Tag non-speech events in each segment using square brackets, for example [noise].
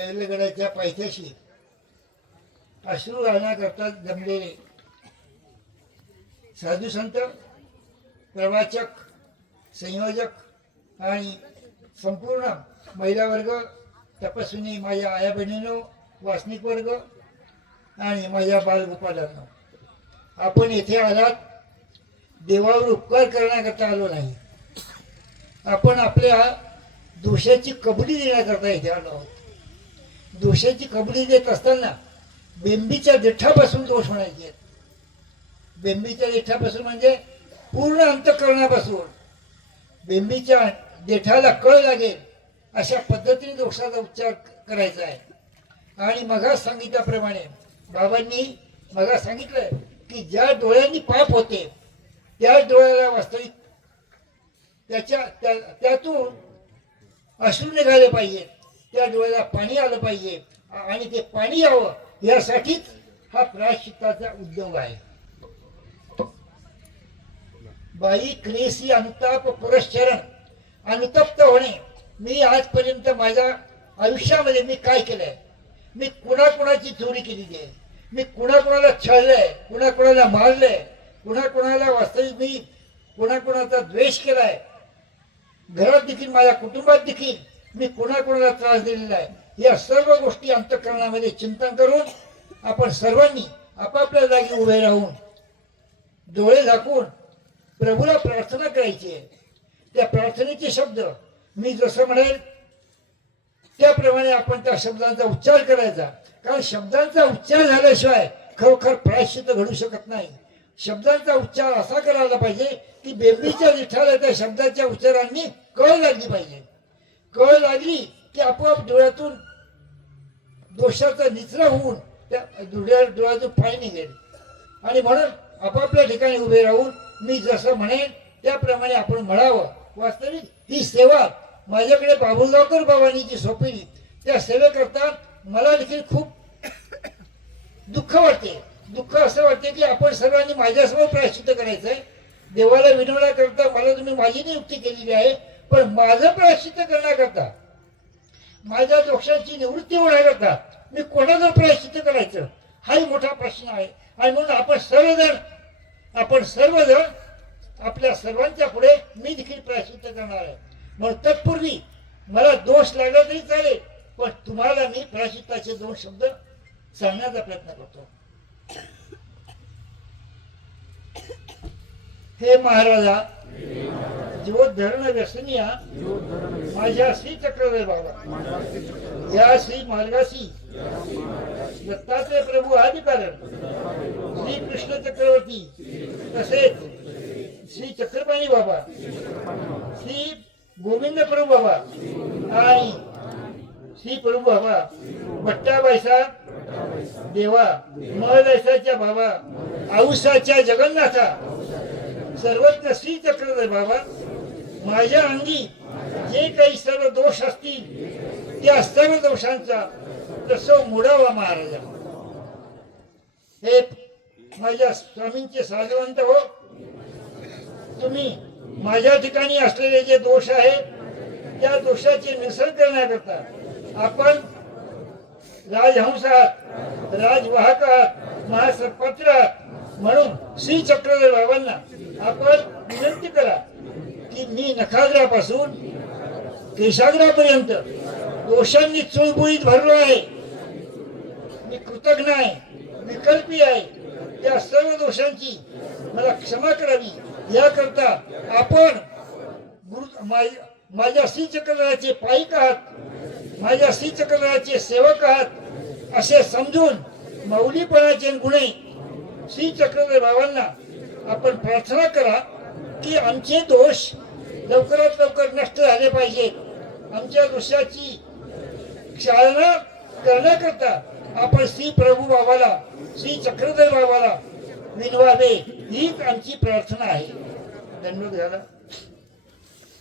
कैलगडाच्या पायथ्याशी अश्रू घालण्याकरता जमलेले. साधू संत प्रवाचक संयोजक आणि संपूर्ण महिला वर्ग तपस्विनी माझ्या आया बहिणीनो वासनिक वर्ग आणि माझ्या बालगोपालांनो आपण येथे आलात देवावर उपकार करण्याकरता आलो नाही. आपण आपल्या दोषाची कबडी देण्याकरता इथे आलो आहोत. दोषाची कबुली देत असताना बेंबीच्या देठापासून दोष म्हणायचे. आहेत. बेंबीच्या देठापासून म्हणजे पूर्ण अंतकरणापासून. बेंबीच्या देठाला कळ लागेल अशा पद्धतीने दोषाचा उच्चार करायचा आहे. आणि मगा सांगितल्याप्रमाणे बाबांनी मगा सांगितलंय की ज्या डोळ्यांनी पाप होते त्याच डोळ्याला वास्तविक त्याच्या त्या त्यातून अश्रू निघाले पाहिजेत. त्या डोळ्याला पाणी आलं पाहिजे. आणि ते पाणी यावं यासाठीच हा प्रायश्चिताचा उद्योग आहे. बाई क्रेसी अनुताप पुरश्चरण अनुतप्त होणे. मी आजपर्यंत माझ्या आयुष्यामध्ये मी काय केलंय? मी कुणाकुणाची चोरी केलेली आहे? मी कुणाकुणाला छळलंय? कुणाकुणाला मारलंय? कुणाकुणाला वास्तविक मी कुणाकुणाचा द्वेष केलाय? घरात देखील माझ्या कुटुंबात देखील मी कुणाकुणाला त्रास दिलेला आहे? या सर्व गोष्टी अंतकरणामध्ये चिंतन करून आपण सर्वांनी आपापल्या जागी उभे राहून डोळे झाकून प्रभूला प्रार्थना करायची आहे. त्या प्रार्थनेचे शब्द मी जसं म्हणेल त्याप्रमाणे आपण त्या शब्दांचा उच्चार करायचा. कारण शब्दांचा उच्चार झाल्याशिवाय खरोखर प्रायश्चित घडू शकत नाही. शब्दांचा उच्चार असा करायला पाहिजे की बेबीच्या विठाला त्या शब्दाच्या उच्चारांनी कळ लागली पाहिजे. कळ लागली की आपोआप डोळ्यातून दोषाचा निचरा होऊन त्या डोळ्या डोळ्यातून पाणी निघेल. आणि म्हणून आपापल्या ठिकाणी उभे राहून मी जसं म्हणेन त्याप्रमाणे आपण म्हणावं. वास्तविक ही सेवा माझ्याकडे बाबुलगावकर बाबांनी जी सोपविली. त्या सेवेकरता मला देखील खूप दुःख वाटते. दुःख असं वाटते की आपण सर्वांनी माझ्यासमोर प्रायश्चित करायचं आहे देवाला विनवण्याकरता मला तुम्ही माझी नियुक्ती केलेली आहे पण माझं प्रायश्चित करण्याकरता माझ्या दोषांची निवृत्ती होण्याकरता मी कोणाचं प्रायश्चित करायचं? हाही मोठा प्रश्न आहे. आणि म्हणून आपण सर्वजण आपण सर्वजण आपल्या सर्वांच्या पुढे मी देखील प्रायश्चित करणार आहे. मग तत्पूर्वी मला दोष लागला तरी चालेल पण तुम्हाला मी प्रायश्चिताचे दोन शब्द सांगण्याचा प्रयत्न करतो. हे महाराजा जीव धरण व्यसनिया माझ्या श्री चक्रधर बाबा. या श्री मार्गाशी दत्तात्रय प्रभू आदि कारण श्री कृष्ण चक्रवर्ती तसेच श्री चक्रपाणी बाबा श्री गोविंद प्रभू बाबा आणि श्री प्रभू बाबा भट्टाबाईसा देवा महदैसाच्या बाबा औसाच्या जगन्नाथा सर्वज्ञ श्री चक्रधर बाबा माझ्या अंगी जे काही सर्व दोष असतील त्या सर्व दोषांचा तसं मुडावा महाराजा. हे माझ्या स्वामींचे साधवंत हो. तुम्ही माझ्या ठिकाणी असलेले जे दोष आहेत त्या दोषाचे निसर्ग करण्याकरता आपण राजहंस आहात राजवाहक आहात महासपत्र आहात म्हणून श्री चक्रधर बाबांना आपण विनंती करा की मी नखाग्रापासून केशाग्रापर्यंत दोषांनी चुळबुळीत भरलो आहे. मी कृतज्ञ आहे विकल्पी आहे. त्या सर्व दोषांची मला क्षमा करावी. याकरता आपण गुरु माझ्या श्री चक्रधराचे पायिक आहात माझ्या श्री चक्रधराचे सेवक आहात असे समजून मौलीपणाचे गुणे श्री चक्रधर बाबांना आपण प्रार्थना करा की आमचे दोष लवकरात लवकर नष्ट झाले पाहिजेत आमच्या दोषाची क्षालना करण्याकरता आपण श्री प्रभू बाबाला श्री चक्रधर बाबाला विनवावे. हीच आमची प्रार्थना आहे. धन्यवाद झाला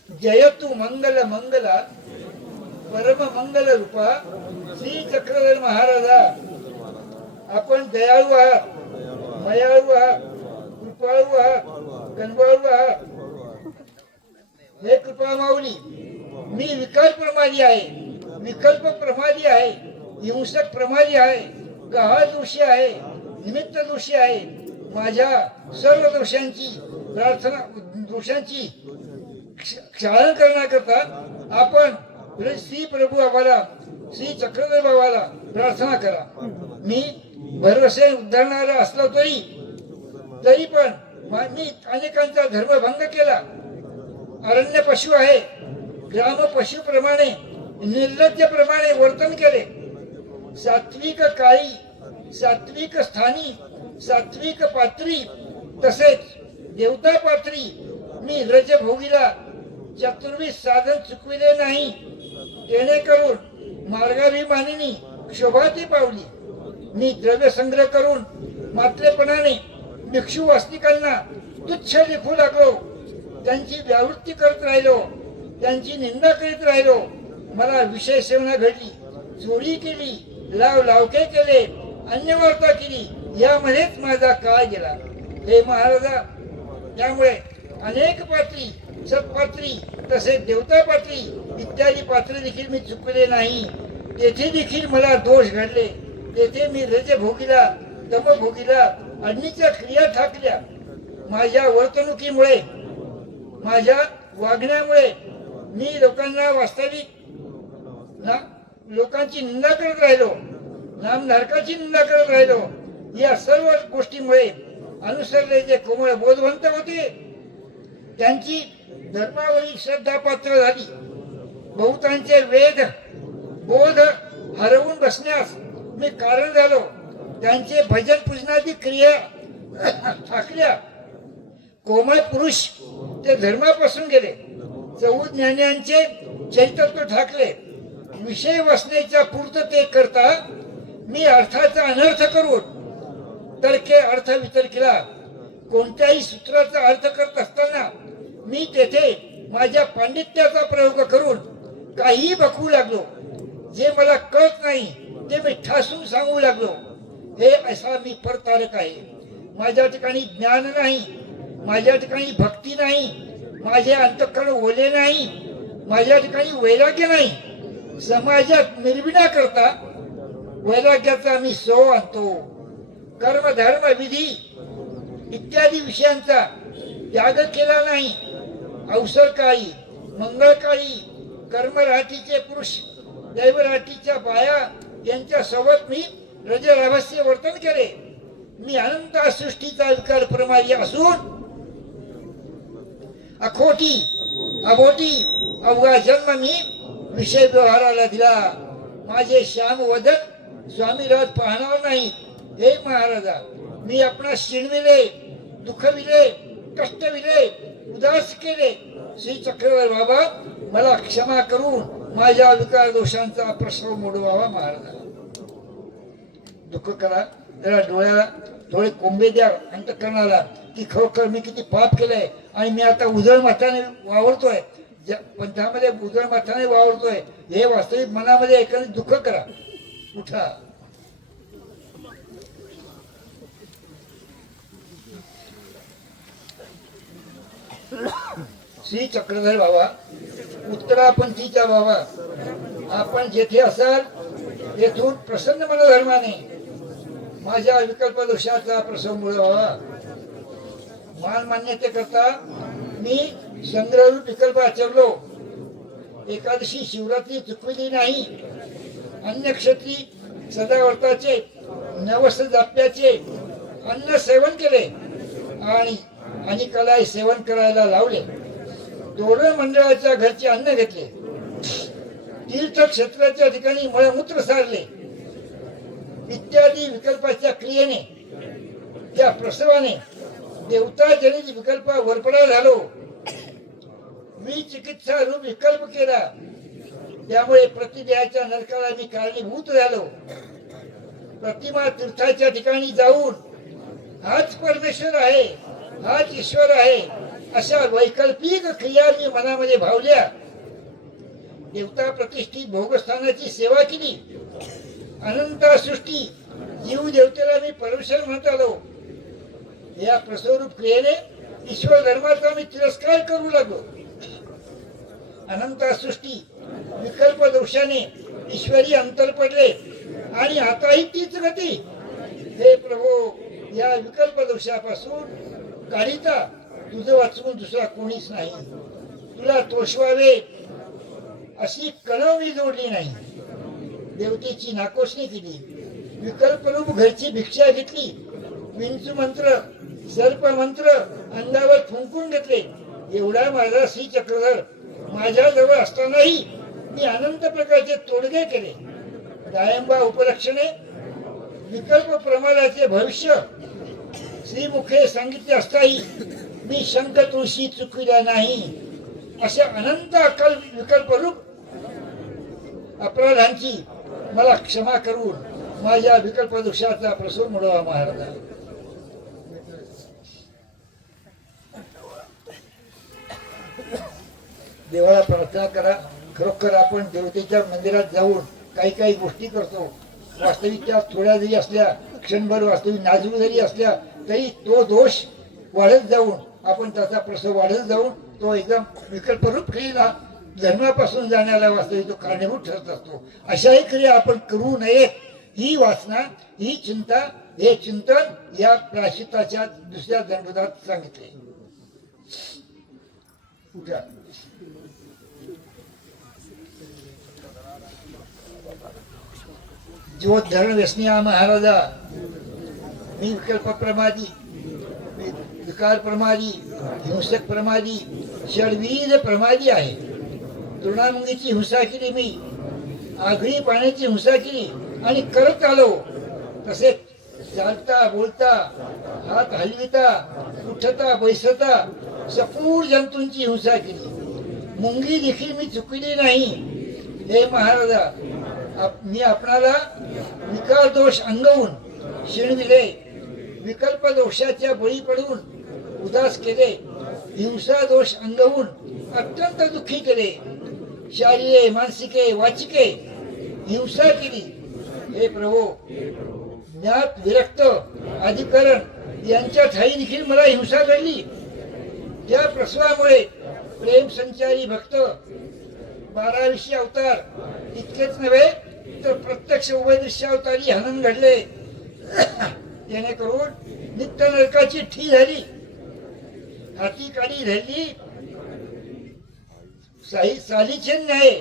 जयतु मंगल मंगला परम मंगल रूपा श्री चक्रधर महाराजा. आपण दयाळू आहात मयाळू आहात. कृपाळू आहात कनवाळू आहात हे कृपा माऊली मी विकल्प प्रमादी आहे. विकल्प प्रमादी आहे. हिंसक प्रमादी आहे. गहाळ दोषी आहे. निमित्त दोषी आहे. माझ्या सर्व दोषांची प्रार्थना दोषांची क्ष- क्षालन करण्याकरता आपण श्री प्रभू बाबाला श्री चक्रधर बाबाला प्रार्थना करा. मी भरवसे उद्धरणारा असलो तरी तरी पण मा- मी अनेकांचा धर्मभंग केला अरण्य पशु आहे ग्राम पशुप्रमाणे निर्लज्जप्रमाणे वर्तन केले सात्विक काळी सात्विक स्थानी सात्विक पात्री तसेच देवता पात्री मी रजभोगीला चतुर्विध साधन चुकविले नाही. जेणेकरून मार्गाभिमानीनी शोभाती पावली. मी द्रव्य संग्रह करून मात्रेपणाने भिक्षू वास्तिकांना तुच्छ लिखू लागलो. त्यांची व्यावृत्ती करत राहिलो. त्यांची निंदा करीत राहिलो. मला विषय सेवना घडली. चोरी केली. लाव लावके केले. अन्यवार्ता केली. यामध्येच माझा काळ गेला. हे महाराजा त्यामुळे अनेक पात्री सत्पात्री तसेच देवता पात्री इत्यादी पात्र देखील मी चुकले नाही. तेथे देखील मला दोष घडले. तेथे मी रज भोगीला तम अग्नीच्या क्रिया ठाकल्या माझ्या वर्तणुकीमुळे माझ्या वागण्यामुळे मी लोकांना वास्तविक ना लोकांची निंदा करत राहिलो नाम नरकाची निंदा करत राहिलो या सर्व गोष्टीमुळे अनुसरले जे कोमळ बोधवंत होते त्यांची धर्मावरील श्रद्धा पात्र झाली. बहुतांचे वेद बोध हरवून बसण्यास मी कारण झालो. त्यांचे भजन पूजनादी क्रिया ठाकल्या कोमळ पुरुष ते धर्मापासून गेले. चौद ज्ञान्यांचे चैतत्व ठाकले विषय वसण्याच्या पूर्तते करता मी अर्थाचा अनर्थ करून तर्के अर्थ वितर्किला कोणत्याही सूत्राचा अर्थ करत असताना मी तेथे माझ्या पांडित्याचा प्रयोग करून काहीही बघू लागलो. जे मला कळत नाही ते मी ठासून सांगू लागलो. हे असा मी परतारक आहे. माझ्या ठिकाणी ज्ञान नाही माझ्या ठिकाणी भक्ती नाही माझे अंतकरण ओले नाही माझ्या ठिकाणी वैराग्य नाही. समाजात निर्विणा करता वैराग्याचा मी सो आणतो. कर्म धर्म विधी इत्यादी विषयांचा त्याग केला नाही. अवसर काळी कर्मराठीचे पुरुष दैवराठीच्या बाया यांच्या सोबत मी रजराभस्य वर्तन केले. मी अनंत सृष्टीचा विकार प्रमारी असून अखोटी अबोटी अवघा जन्म मी विषय व्यवहाराला दिला. माझे श्याम वदन स्वामी राज पाहणार नाही. हे महाराजा मी आपणा शिणविले दुखविले कष्टविले उदास केले. श्री चक्रवर बाबा मला क्षमा करून माझ्या विकार दोषांचा प्रसव मोडवावा महाराजा. दुःख करा त्याला डोळ्याला थोडे कोंबे द्या अंतकरणाला की खरोखर मी किती पाप केलंय आणि मी आता उजळ माथाने वावरतोय. ज्या पंथामध्ये उजळ माथाने वावरतोय हे वास्तविक मनामध्ये एखादी दुःख करा. उठा. श्री चक्रधर बाबा उत्तरापंथीचा बाबा आपण जेथे असाल तेथून प्रसन्न मनोधर्माने माझ्या विकल्प दोषाचा प्रसंग मिळवावा मान मान्यते करता मी संग्रहरूप विकल्प आचरलो एकादशी शिवरात्री चुकविली नाही. अन्य क्षेत्री सदावर्ताचे नवस जाप्याचे अन्न सेवन केले आणि आणि कलाय सेवन करायला लावले. तोरण मंडळाच्या घरचे अन्न घेतले. तीर्थक्षेत्राच्या ठिकाणी मळमूत्र सारले. इत्यादी विकल्पाच्या क्रियेने त्या प्रसवाने देवता जनित विकल्प वरपडा झालो. मी चिकित्सा रूप विकल्प केला. त्यामुळे प्रतिदेहाच्या नरकाला मी कारणीभूत झालो. प्रतिमा तीर्थाच्या ठिकाणी जाऊन हाच परमेश्वर आहे हाच ईश्वर आहे अशा वैकल्पिक क्रिया मी मनामध्ये भावल्या. देवता प्रतिष्ठित भोगस्थानाची सेवा केली. अनंत सृष्टी. जीव देवतेला मी परमेश्वर म्हणत आलो. या प्रसवरूप क्रियेने ईश्वर धर्माचा मी तिरस्कार करू लागलो. अनंत सृष्टी. विकल्प दोषाने ईश्वरी अंतर पडले आणि आताही तीच गती. हे प्रभो या विकल्प दोषापासून काढिता. तुझं वाचवून दुसरा कोणीच नाही. तुला तोषवावे अशी कणव मी जोडली नाही. देवतेची नाकोशणी केली. विकल्परूप घरची भिक्षा घेतली. विंचू मंत्र सर्प मंत्र अंगावर फुंकून घेतले. एवढा माझा श्री चक्रधर माझ्याजवळ असतानाही मी अनंत प्रकारचे तोडगे केले. डायंबा उपलक्षणे विकल्प प्रमाणाचे भविष्य श्रीमुखे सांगितले असताही मी शंख तुळशी चुकविला नाही. अशा अनंत अकल विकल्परूप अपराधांची मला क्षमा करून माझ्या विकल्प दोषाचा प्रसूर मिळवा महाराजा. देवाला प्रार्थना करा. खरोखर आपण देवतेच्या मंदिरात जाऊन काही काही गोष्टी करतो. वास्तविक त्या थोड्या जरी असल्या क्षणभर वास्तविक नाजूक जरी असल्या तरी तो दोष वाढत जाऊन आपण त्याचा प्रसव वाढत जाऊन तो एकदम विकल्परूप केला जन्मापासून जाण्याला वास्तविक तो कारणीभूत ठरत असतो. अशाही क्रिया आपण करू नये. ही वासना ही चिंता हे चिंतन या प्राशिताच्या दुसऱ्या जन्मदात सांगितले. उठा जो धरण व्यसनिया महाराजा मी विकल्प प्रमादी विकार प्रमादी हिंसक प्रमादी षडवीर प्रमादी आहे. तृणामुंगीची हुसा केली मी. आगळी पाण्याची हुसा केली आणि करत आलो. तसेच चालता बोलता हात हलविता उठता बैसता सपूर जंतूंची हिंसा केली. मुंगी देखील मी चुकली नाही. हे महाराजा आप- मी आपणाला विकार दोष अंगवून शिणविले विकल्प दोषाच्या बळी पडून उदास केले. हिंसा दोष अंगवून अत्यंत दुःखी केले. शारीरे मानसिके वाचिके हिंसा केली हे प्रभो ज्ञात विरक्त अधिकरण यांच्या ठाई देखील मला हिंसा घडली. त्या प्रसवामुळे प्रेम संचारी भक्त बाराविशे अवतार इतकेच नव्हे तर प्रत्यक्ष उभयदृश्य अवतारी हनन घडले. जेणेकरून नित्य नरकाची ठी झाली. हाती काडी धरली साई सालीछिन्न आहे.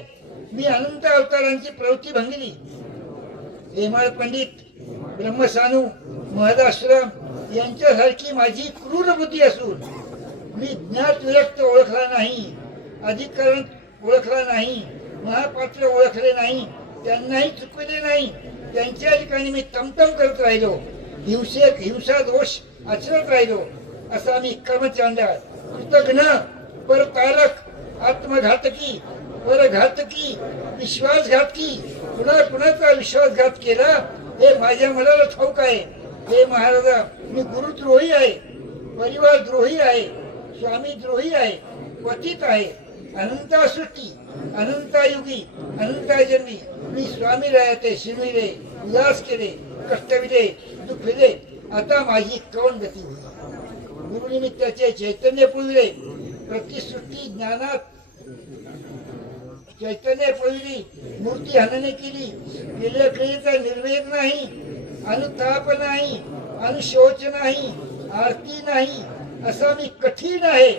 मी अनंत अवतारांची प्रवृत्ती भंगली. हेमाळ पंडित ब्रह्मसानू महदाश्रम यांच्यासारखी माझी क्रूर बुद्धी असून मी ज्ञात विरक्त ओळखला नाही अधिकरण ओळखला नाही महापात्र ओळखले नाही त्यांनाही चुकले नाही त्यांच्या ठिकाणी मी तमतम करत राहिलो हिंसेक हिंसा दोष आचरत राहिलो असा मी कर्मचांदा कृतघ्न परतारक आत्मघातकी परघातकी विश्वासघातकी पुन्हा कुणाचा विश्वासघात केला हे माझ्या मनाला ठाऊक आहे. हे महाराजा मी गुरुद्रोही आहे परिवार द्रोही आहे स्वामी द्रोही आहे पतित आहे. अनंता सृष्टी अनंतायुगी अनंताजन्मी मी स्वामी राहते शिरविले उदास केले कष्टविले दुःखविले. आता माझी कवन गती होईल? गुरुनिमित्ताचे चैतन्य पुळविले प्रतिश्रुती ज्ञानात चैतन्य पळविली मूर्ती हनने केली. केल्या क्रियेचा निर्वेद नाही अनुताप नाही अनुशोच नाही आरती नाही. असा मी कठीण आहे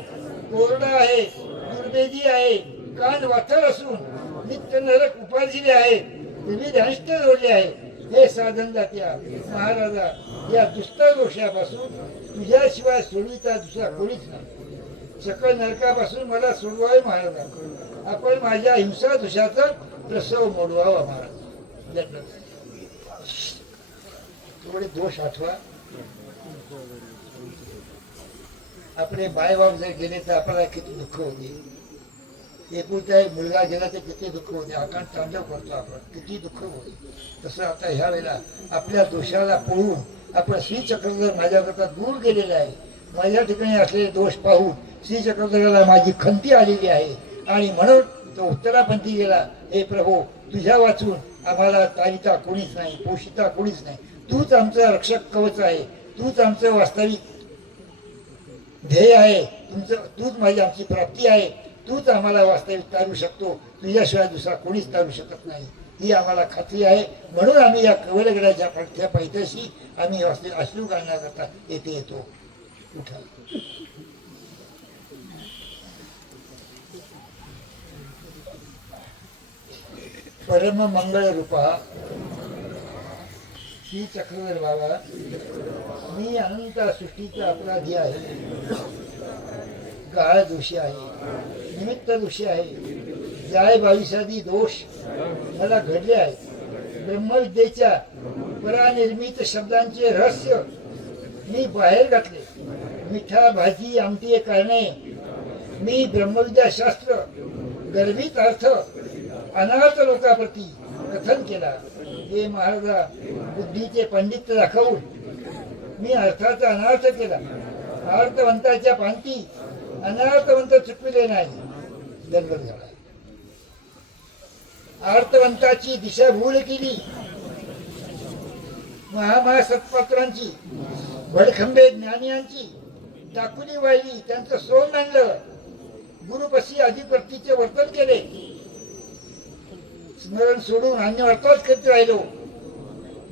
कोरडा आहे दुर्वेदी आहे कान वाथर असून नित्य नरक उपार्जिले आहे विविध अनिष्ट जोडले आहे. हे साधन जात्या महाराजा या दुष्ट दोषापासून तुझ्याशिवाय सोडविता दुसरा कोणीच नाही. सकळ नरकापासून मला सोडवावे महाराज आपण माझ्या हिंसा दोषाचा प्रसव मोडवावा महाराज. थोडे दोष आठवा. आपले बायबाप जर गेले तर आपल्याला किती दुःख होते. एकुलता एक मुलगा गेला तर किती दुःख होते. आकांत तांडव करतो आपण. किती दुःख होते. तसं आता ह्या वेळेला आपल्या दोषाला पळून आपण श्रीचक्र जर माझ्याकरता दूर गेलेला आहे माझ्या ठिकाणी असलेले दोष पाहून श्री चक्रधराला माझी खंती आलेली आहे. आणि म्हणून तो उत्तरापंथी गेला. हे प्रभू तुझ्या वाचून आम्हाला तारिता कोणीच नाही पोषिता कोणीच नाही. तूच आमचं रक्षक कवच आहे. तूच आमचं वास्तविक ध्येय आहे. तुमचं तूच माझी आमची प्राप्ती आहे. तूच आम्हाला वास्तविक तारू शकतो. तुझ्याशिवाय दुसरा कोणीच तारू शकत नाही. ही आम्हाला खात्री आहे. म्हणून आम्ही या कवलगडाच्या पायथ्याशी आम्ही अश्रू अश्रू घालण्याकरता येथे येतो. परम मंगळ रूपा श्री चक्रधर बाबा मी अनंत सृष्टीचा अपराधी आहे. गाळ दोषी आहे निमित्त दोषी आहे. जाय बावीसादी दोष मला घडले आहेत ब्रह्मविद्येच्या परानिर्मित शब्दांचे रहस्य मी बाहेर घातले. मिठा भाजी आमटी करणे. मी ब्रह्मविद्या शास्त्र गर्भित अर्थ अनाथ लोकाप्रती कथन केला. हे महाराजा बुद्धीचे पंडित दाखवून मी अर्थाचा अनर्थ केला. अर्थवंताच्या पांती अनर्थवंत चुकविले नाही. गडबड झाला. अर्थवंताची दिशाभूल केली. महामहा सत्पात्रांची भडखंबे ज्ञानियांची टाकुनी वाहिली त्यांचं सोन आणलं. गुरुपशी अधिप्रतीचे वर्तन केले. स्मरण सोडून अन्य अर्थात करीत राहिलो?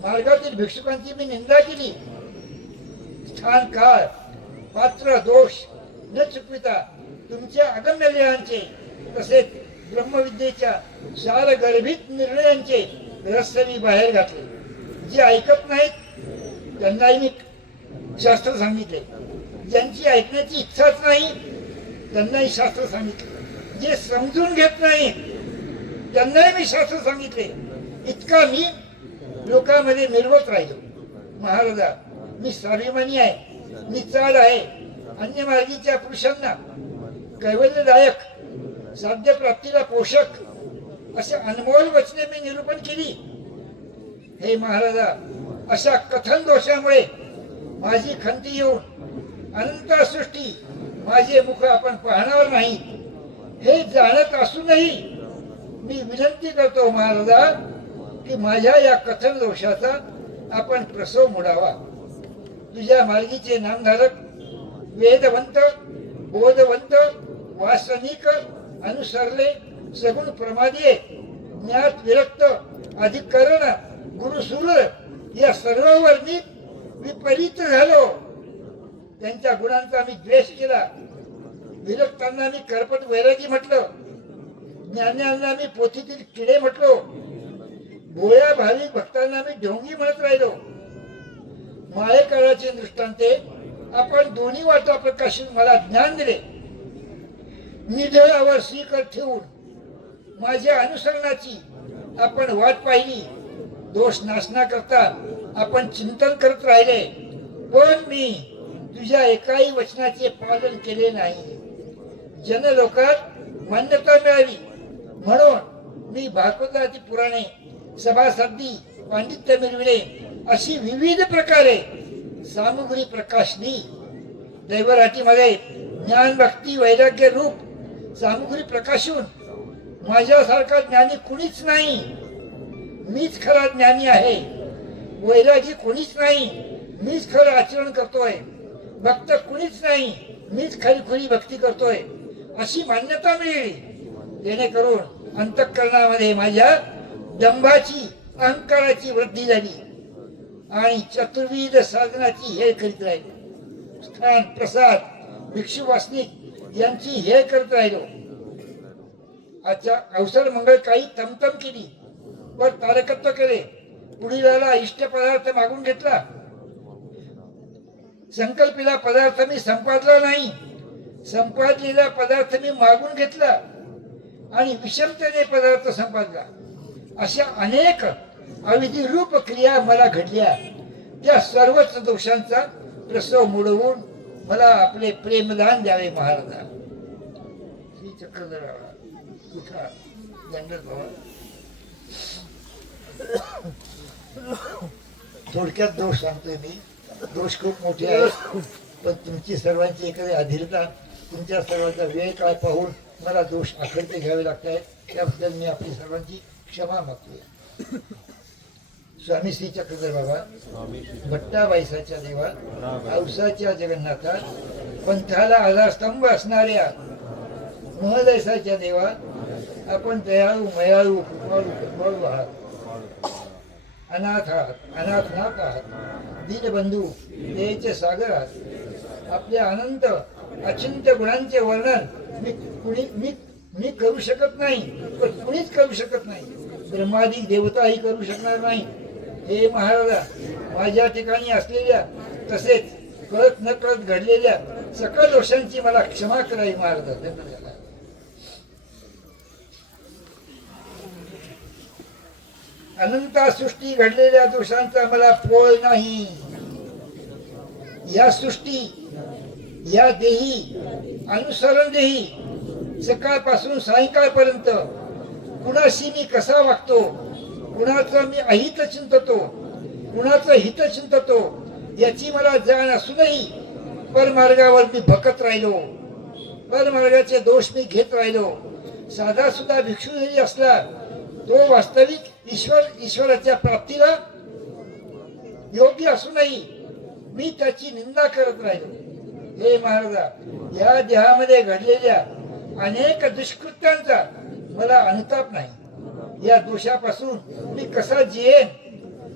मार्गातील भिक्षुकांची मी निंदा केली. स्थान काळ पात्र दोष न चुकविता तुमच्या अगम्य लिहांचे तसेच ब्रह्मविद्येच्या सार गर्भित निर्णयांचे रहस्य मी बाहेर घातले. जे ऐकत नाहीत त्यांनाही मी शास्त्र सांगितले. ज्यांची ऐकण्याची इच्छाच नाही त्यांनाही शास्त्र सांगितलं. जे समजून घेत नाही त्यांनाही मी शास्त्र सांगितले. इतका मी लोकांमध्ये निर्वत राहिलो. महाराजा मी स्वाभिमानी आहे मी चाल आहे. अन्य मार्गीच्या पुरुषांना कैवल्यदायक साध्य प्राप्तीला पोषक असे अनमोल वचने मी निरूपण केली. हे महाराजा अशा कथन दोषामुळे माझी खंती येऊन अनंतसृष्टी माझे मुख आपण पाहणार नाही. हे जाणत असूनही मी विनंती करतो महाराजा की माझ्या या कथन दोषाचा आपण प्रसव मोडावा. तुझ्या मार्गीचे नामधारक वेदवंत बोधवंत वासनिक अनुसरले सगुण प्रमादे ज्ञात विरक्त अधिकरण गुरुसूर या सर्वांवर मी विपरीत झालो. त्यांच्या गुणांचा मी द्वेष केला. विरक्तांना मी करपट वैरागी म्हटलं. ज्ञान्यांना मी पोथीतील किडे म्हटलो. भोळ्या भाविक भक्तांना मी ढोंगी म्हणत राहिलो. माळेकराचे दृष्टांते आपण दोन्ही वाटा प्रकाशन मला ज्ञान दिले. निधळावर स्वीकार ठेवून माझ्या अनुसरणाची आपण वाट पाहिली. दोष नाशना करता आपण चिंतन करत राहिले. पण मी तुझ्या एकाही वचनाचे पालन केले नाही. जनलोकात मान्यता मिळावी. म्हणून मी भागवताची पुराणे सभासदी पांडित्य मिळविणे अशी विविध प्रकारे सामुग्री प्रकाशनी दैवराटीमध्ये ज्ञान भक्ती वैराग्य रूप सामुग्री प्रकाशून माझ्यासारखा ज्ञानी कुणीच नाही. मीच खरा ज्ञानी आहे. वैरागी कोणीच नाही. मीच खरं आचरण करतोय. भक्त कुणीच नाही. मीच खरी खुरी भक्ती करतोय. अशी मान्यता मिळेल. जेणेकरून अंतःकरणामध्ये माझ्या दंभाची अहंकाराची वृद्धी झाली. आणि चतुर्विध साधनाची हेळ करीत राहिलो. स्थान प्रसाद भिक्षू वासनिक यांची हेळ करत राहिलो. आजच्या अवसर मंगळ काही तमतम केली. वर तारकत्व केले. पुढील इष्ट पदार्थ मागून घेतला. संकल्पीला पदार्थ मी संपादला नाही. संपादलेला पदार्थ मी मागून घेतला आणि विषमतेने पदार्थ संपादला. अशा अनेक अविधी रूप क्रिया मला घडल्या. त्या सर्वच दोषांचा प्रसव मोडवून मला आपले प्रेमदान द्यावे महाराजा. श्री चक्रधरावा [coughs] थोडक्यात दोष सांगतोय मी. दोष खूप मोठे आहेत. पण तुमची सर्वांची एखादी अधीरता तुमच्या सर्वांचा वेळ काळ पाहून मला दोष आखडते घ्यावे लागत आहेत त्याबद्दल मी आपली सर्वांची क्षमा मागतोय स्वामी श्री चक्रधर बाबा भट्टाबाईसाच्या देवा औसाच्या जगन्नाथा पंथाला आधारस्तंभ असणाऱ्या महदैसाच्या देवा आपण दयाळू मयाळू बाळू बाळू आहात. अनाथ आहात अनाथनाथ आहात दीनबंधू देयचे सागर आहात आपल्या अनंत अचिंत्य गुणांचे वर्णन मी कुणी मी मी करू शकत नाही पण कुणीच करू शकत नाही. ब्रह्मादी देवताही करू शकणार नाही. हे महाराजा माझ्या ठिकाणी असलेल्या तसेच कळत न कळत घडलेल्या सकल दोषांची मला क्षमा करावी महाराजा. अनंत सृष्टी घडलेल्या दोषांचा मला पोळ नाही. या सृष्टी या देही अनुसरण देही सकाळपासून सायंकाळपर्यंत कुणाशी मी कसा वागतो कुणाचं मी अहित चिंततो कुणाचं हित चिंततो याची मला जाण असूनही परमार्गावर मी भकत राहिलो. परमार्गाचे दोष मी घेत राहिलो. साधा सुद्धा भिक्षू जरी असला तो वास्तविक ईश्वर ईश्वराच्या प्राप्तीला योग्य असूनही मी त्याची निंदा करत राहिलो हे महाराजा या देहामध्ये घडलेल्या अनेक दुष्कृत्यांचा मला अनुताप नाही या दोषापासून मी कसा जिएन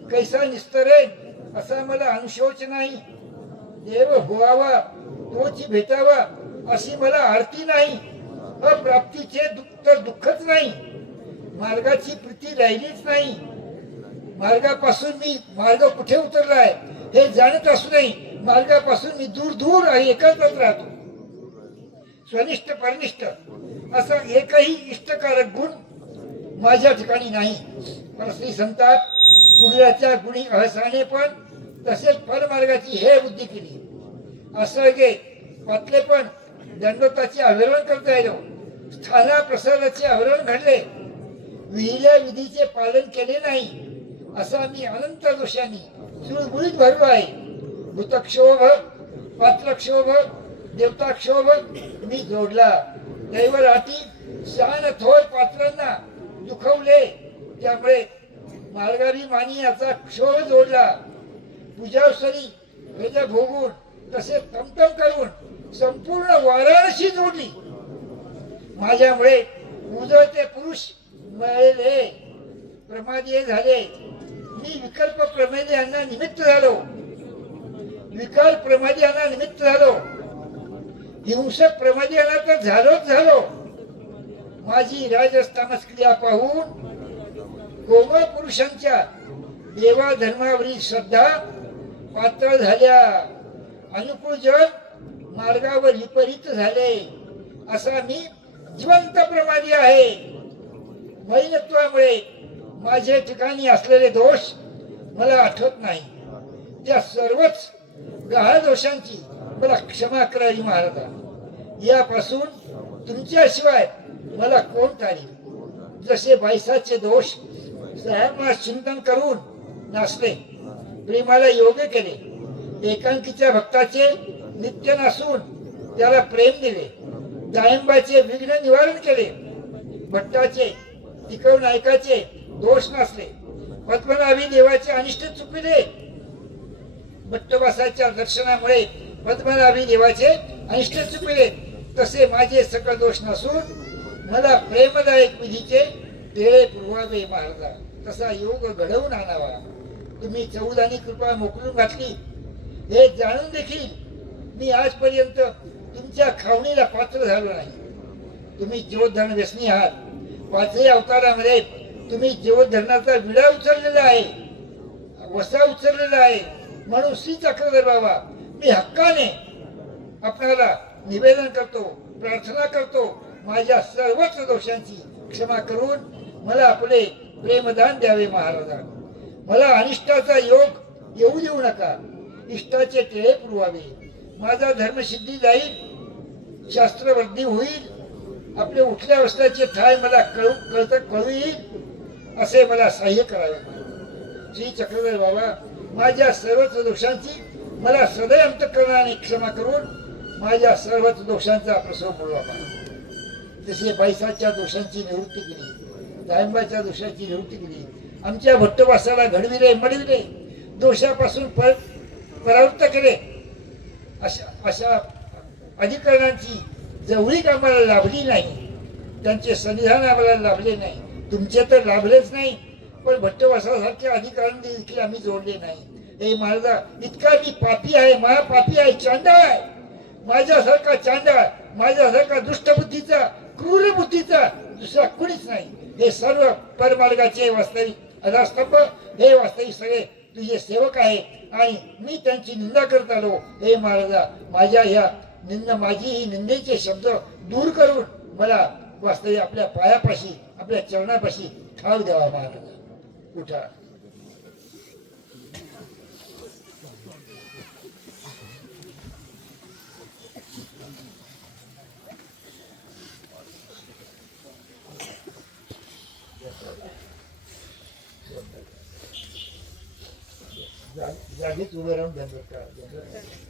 कैसा निस्तरेन असा मला अनुशोच नाही देव व्हावा तोची भेटावा अशी मला आरती नाही अप्राप्तीचे दुःख तर दुःखच नाही मार्गाची प्रीती राहिलीच नाही. मार्गापासून मी मार्ग कुठे उतरलाय हे जाणत असूनही मार्गापासून मी दूर दूर आहे एकांतात राहतो. स्वनिष्ठ परनिष्ठ असा एकही इष्टकारक गुण माझ्या ठिकाणी नाही. पण श्री संतात पुढल्याच्या गुणी अहसाने पण तसेच फलमार्गाची हे बुद्धी केली. असं गे पातले पण दंडोताचे आवरण करता येलो. स्थाना प्रसादाचे आवरण घडले. विहिल्या विधीचे पालन केले नाही असा मी अनंत दोषांनी सुळगुळीत भरलो आहे. भूतक्षोभ पात्रक्षोभ देवताक्षोभ मी जोडला. दैवराटी शान थोर पात्रांना दुखवले. त्यामुळे मार्गारी मानी याचा क्षोभ जोडला. पूजावसरी गज भोगून तसे तमतम करून संपूर्ण वाराणसी जोडली. माझ्यामुळे उजळते पुरुष मिळाले प्रमादीय झाले. मी विकल्प प्रमेय यांना निमित्त झालो. विकल्प प्रमादी यांना निमित्त झालो. हिंसक प्रमादी यांना तर झालोच झालो. माझी राजस्थानस क्रिया पाहून कोमल पुरुषांच्या देवा धर्मावरील श्रद्धा पातळ झाल्या. अनुकूल जग मार्गावर विपरीत झाले. असा मी जिवंत प्रमादी आहे. महिनत्वामुळे माझ्या ठिकाणी असलेले दोष मला आठवत नाही. त्या सर्वच गहा दोषांची मला क्षमा करावी महाराजा. यापासून तुमच्याशिवाय मला कोण तारील? जसे बायसाचे दोष साहेबास चिंतन करून नाचले प्रेमाला योग्य केले एकांकीच्या भक्ताचे नित्य नसून त्याला प्रेम दिले दायंबाचे विघ्न निवारण केले भट्टाचे तिकडून ऐकायचे दोष नसले. पद्मनाभी देवाचे अनिष्ट चुकविले भट्टवासाच्या दर्शनामुळे पद्मनाभी देवाचे अनिष्ट चुकविले तसे माझे सकळ दोष नसून मला प्रेमदायक विधीचे टेळे पुरवावे महाराजा. तसा योग घडवून आणावा. तुम्ही चौदानी कृपा मोकळून घातली. हे जाणून देखील मी आजपर्यंत तुमच्या खावणीला पात्र झालो नाही. तुम्ही जीवधरण व्यसनी आहात. पाचही अवतारामध्ये तुम्ही जीवधरणाचा विडा उचललेला आहे. वसा उचललेला आहे. म्हणून श्री चक्रधर बाबा मी हक्काने आपणाला निवेदन करतो प्रार्थना करतो माझ्या सर्वच दोषांची क्षमा करून मला आपले प्रेमदान द्यावे महाराजा मला अनिष्टाचा योग येऊ देऊ नका. इष्टाचे टिळे पुरवावे. माझा धर्मसिद्धी जाईल शास्त्रवृद्धी होईल आपले उठल्या असल्याचे ठाय मला कळू कळत कळू येईल असे मला सहाय्य करावे. श्री चक्रधर बाबा माझ्या सर्वच दोषांची मला सदैव अंतकरणाने क्षमा करून माझ्या सर्वच दोषांचा प्रसव बोलवा जसे बैसाच्या दोषांची निवृत्ती केली दायंबाच्या दोषांची निवृत्ती केली आमच्या भट्टवासाला घडविले मडविले दोषापासून पर परावृत्त केले. अशा अशा अधिकरणांची जवळीक आम्हाला लाभली नाही त्यांचे संविधान आम्हाला लाभले नाही. तुमचे तर लाभलेच नाही पण भट्टवासासारख्या अधिकाऱ्यांनी देखील आम्ही जोडले नाही. हे महाराजा इतका मी पापी आहे महापापी आहे चांदा आहे. माझ्यासारखा चांदा माझ्यासारखा दुष्टबुद्धीचा क्रूर बुद्धीचा दुसरा कुणीच नाही. हे सर्व परमार्गाचे वास्तविक अधास्तंभ हे वास्तविक सगळे तुझे सेवक आहे आणि मी त्यांची निंदा करत आलो. हे महाराजा माझ्या ह्या निंद माझी ही निंदेचे शब्द दूर करून मला वास्तविक आपल्या पायापाशी आपल्या चरणापाशी ठाव द्यावा महाराज उठा जागीच उभे राहून दंडवत करा.